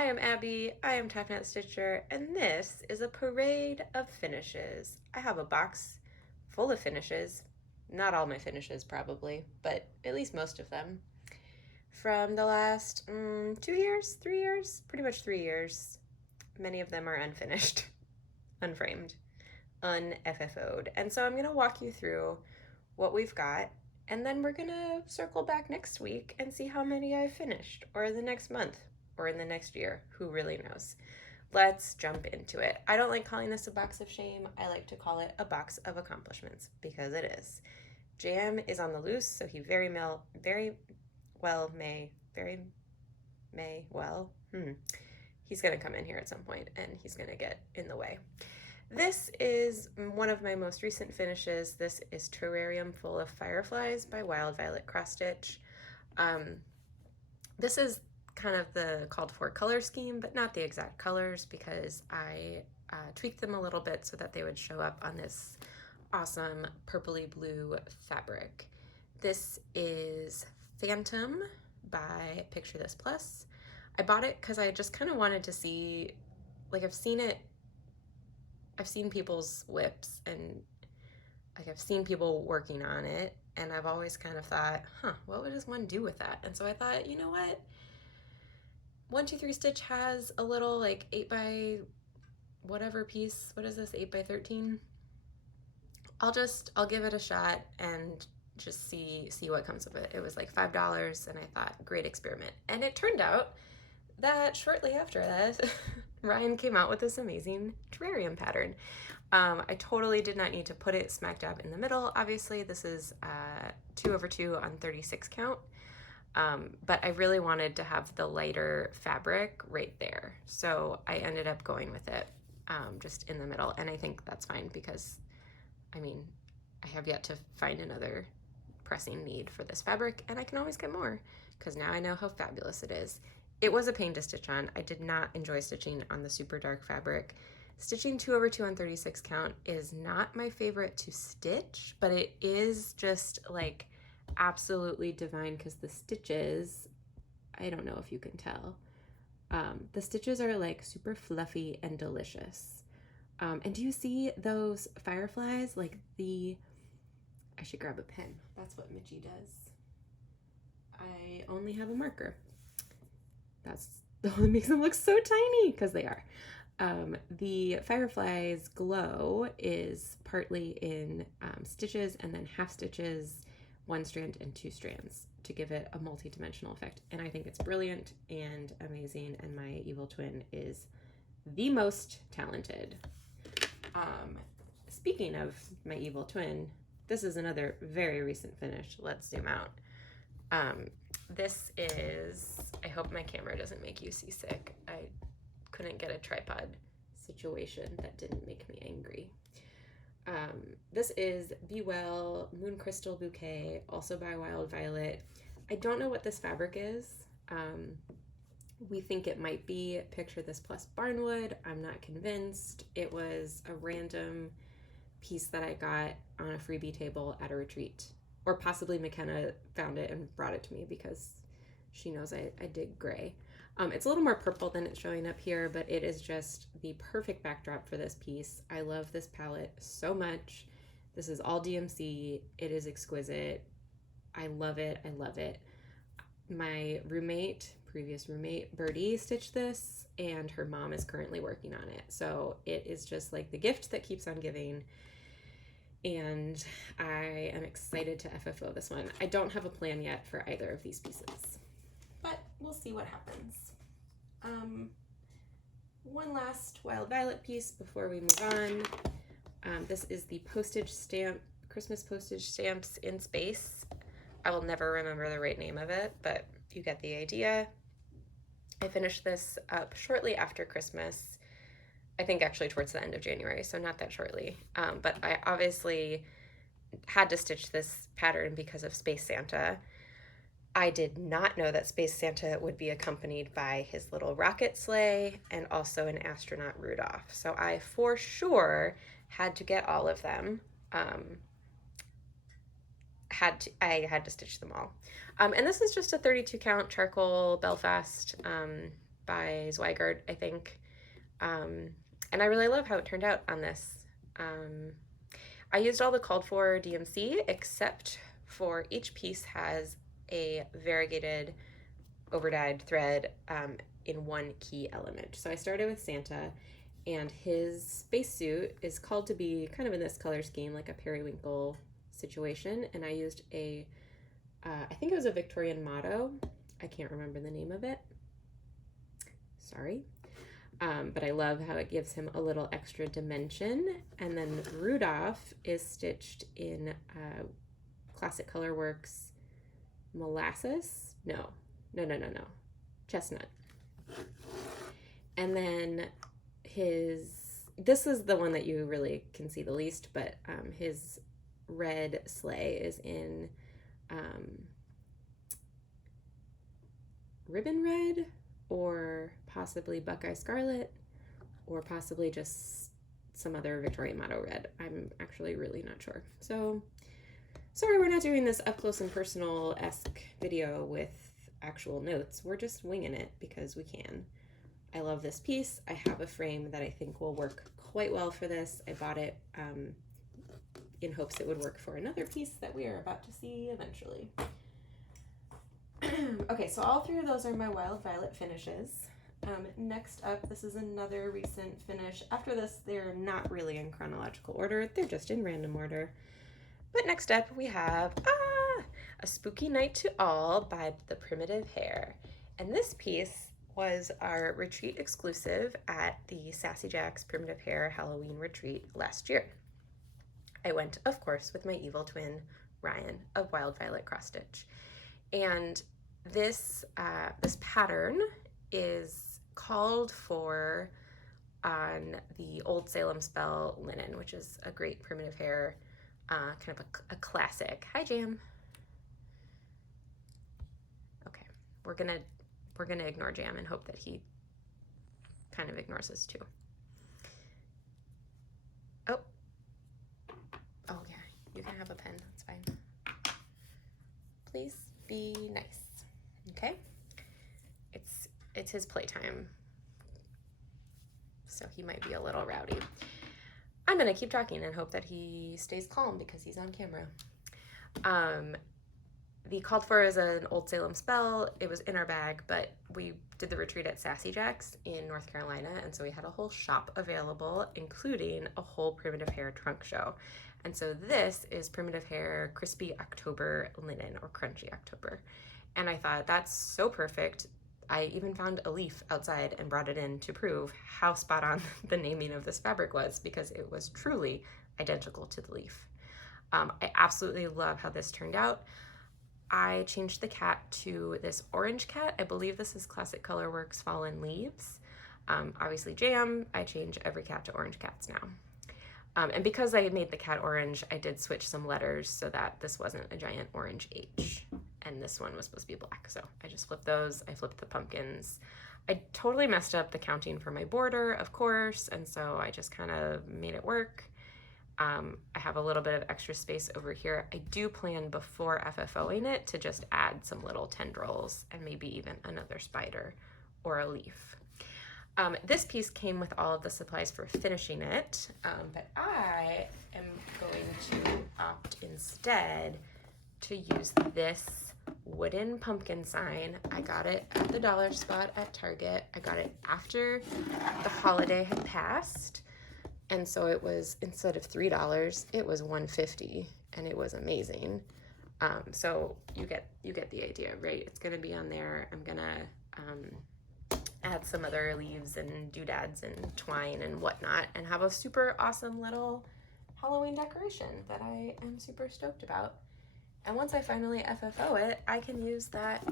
I am Abby, I am TopKnot Stitcher, and this is a parade of finishes. I have a box full of finishes. Not all my finishes, probably, but at least most of them. From the last 2 years, 3 years, pretty much 3 years. Many of them are unfinished, unframed, unFFO'd. And so I'm going to walk you through what we've got, and then we're going to circle back next week and see how many I've finished, or the next month, or in the next year. Who really knows? Let's jump into it. I don't like calling this a box of shame. I like to call it a box of accomplishments because it is. Jam is on the loose, so he very well. He's gonna come in here at some point and he's gonna get in the way. This is one of my most recent finishes. This is Terrarium Full of Fireflies by Wild Violet Cross Stitch. This is kind of the called for color scheme, but not the exact colors because I tweaked them a little bit so that they would show up on this awesome purpley blue fabric. This is Phantom by Picture This Plus. I bought it because I just kind of wanted to see, like I've seen people's whips and like I've seen people working on it, and I've always kind of thought, what does one do with that? And so I thought, you know what? 123 Stitch has a little like 8 by whatever piece. What is this? 8 by 13. I'll give it a shot and just see what comes of it. It was like $5 and I thought, great experiment. And it turned out that shortly after that, Ryan came out with this amazing terrarium pattern. I totally did not need to put it smack dab in the middle. Obviously, this is 2/2 on 36 count. But I really wanted to have the lighter fabric right there. So I ended up going with it just in the middle. And I think that's fine because, I mean, I have yet to find another pressing need for this fabric, and I can always get more because now I know how fabulous it is. It was a pain to stitch on. I did not enjoy stitching on the super dark fabric. Stitching 2/2 on 36 count is not my favorite to stitch, but it is just like absolutely divine because the stitches, I don't know if you can tell, the stitches are like super fluffy and delicious. And do you see those fireflies? Like I should grab a pen. That's what Mitchie does. I only have a marker. That's what makes them look so tiny, because they are. The fireflies glow is partly in stitches and then half stitches, 1 strand and 2 strands to give it a multi-dimensional effect. And I think it's brilliant and amazing, and my evil twin is the most talented. Speaking of my evil twin, this is another very recent finish. Let's zoom out. This is, I hope my camera doesn't make you seasick. I couldn't get a tripod situation that didn't make me angry. This is Be Well Moon Crystal Bouquet, also by Wild Violet. I don't know what this fabric is. We think it might be Picture This Plus Barnwood. I'm not convinced. It was a random piece that I got on a freebie table at a retreat. Or possibly McKenna found it and brought it to me because she knows I dig gray. It's a little more purple than it's showing up here, but it is just the perfect backdrop for this piece. I love this palette so much. This is all DMC. It is exquisite. I love it. I love it. My previous roommate, Birdie, stitched this, and her mom is currently working on it. So it is just like the gift that keeps on giving. And I am excited to FFO this one. I don't have a plan yet for either of these pieces, but we'll see what happens. One last Wild Violet piece before we move on. This is the Christmas postage stamps in space. I will never remember the right name of it, but you get the idea. I finished this up shortly after Christmas. I think actually towards the end of January, so not that shortly. But I obviously had to stitch this pattern because of Space Santa. I did not know that Space Santa would be accompanied by his little rocket sleigh and also an astronaut Rudolph. So I for sure had to get all of them. I had to stitch them all. And this is just a 32 count charcoal Belfast by Zweigart, I think. And I really love how it turned out on this. I used all the called for DMC, except for each piece has a variegated overdyed thread in one key element. So I started with Santa, and his spacesuit is called to be kind of in this color scheme, like a periwinkle situation. And I used I think it was a Victorian motto. I can't remember the name of it. Sorry. But I love how it gives him a little extra dimension. And then Rudolph is stitched in Classic Colorworks molasses. No. Chestnut. And then this is the one that you really can see the least, but his red sleigh is in ribbon red, or possibly Buckeye Scarlet, or possibly just some other Victorian motto red. I'm actually really not sure. So sorry we're not doing this up close and personal-esque video with actual notes. We're just winging it because we can. I love this piece. I have a frame that I think will work quite well for this. I bought it in hopes it would work for another piece that we are about to see eventually. Okay, so all three of those are my Wild Violet finishes. Next up, this is another recent finish. After this, they're not really in chronological order. They're just in random order. But next up, we have A Spooky Night to All by the Primitive Hare. And this piece was our retreat exclusive at the Sassy Jack's Primitive Hare Halloween retreat last year. I went, of course, with my evil twin, Ryan, of Wild Violet Cross Stitch. And this pattern is called for on the Old Salem Spell linen, which is a great Primitive Hare, kind of a classic. Hi, Jam. Okay, we're gonna ignore Jam and hope that he kind of ignores us too. Oh yeah, you can have a pen. That's fine. Please be nice. Okay, it's his playtime, so he might be a little rowdy. I'm gonna keep talking and hope that he stays calm because he's on camera. The called for is an Old Salem Spell. It was in our bag, but we did the retreat at Sassy Jack's in North Carolina, and so we had a whole shop available, including a whole Primitive Hare trunk show. And so this is Primitive Hare Crispy October Linen, or Crunchy October. And I thought, that's so perfect. I even found a leaf outside and brought it in to prove how spot on the naming of this fabric was, because it was truly identical to the leaf. I absolutely love how this turned out. I changed the cat to this orange cat. I believe this is Classic Colorworks Fallen Leaves. Obviously Jam, I change every cat to orange cats now. And because I made the cat orange, I did switch some letters so that this wasn't a giant orange H, and this one was supposed to be black. So I just flipped those. I flipped the pumpkins. I totally messed up the counting for my border, of course, and so I just kind of made it work. I have a little bit of extra space over here. I do plan before FFOing it to just add some little tendrils and maybe even another spider or a leaf. This piece came with all of the supplies for finishing it, but I am going to opt instead to use this wooden pumpkin sign. I got it at the dollar spot at Target. I got it after the holiday had passed, and so it was, instead of $3, it was $1.50, and it was amazing. So you get the idea, right? It's gonna be on there. I'm gonna add some other leaves and doodads and twine and whatnot, and have a super awesome little Halloween decoration that I am super stoked about. And once I finally FFO it, I can use that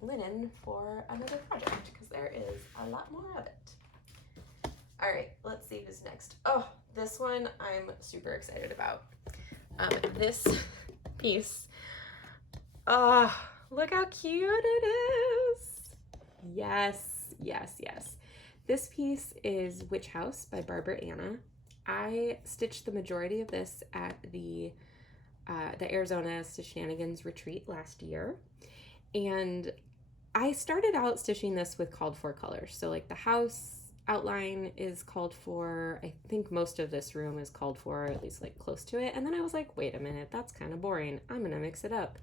linen for another project, because there is a lot more of it. All right, let's see who's next. Oh, this one I'm super excited about. This piece, oh, look how cute it is. Yes. This piece is Witch House by Barbara Anna. I stitched the majority of this at the Arizona Shenanigans retreat last year, and I started out stitching this with called for colors. So like the house outline is called for. I think most of this room is called for, at least like close to it. And then I was like, wait a minute, that's kind of boring. I'm gonna mix it up.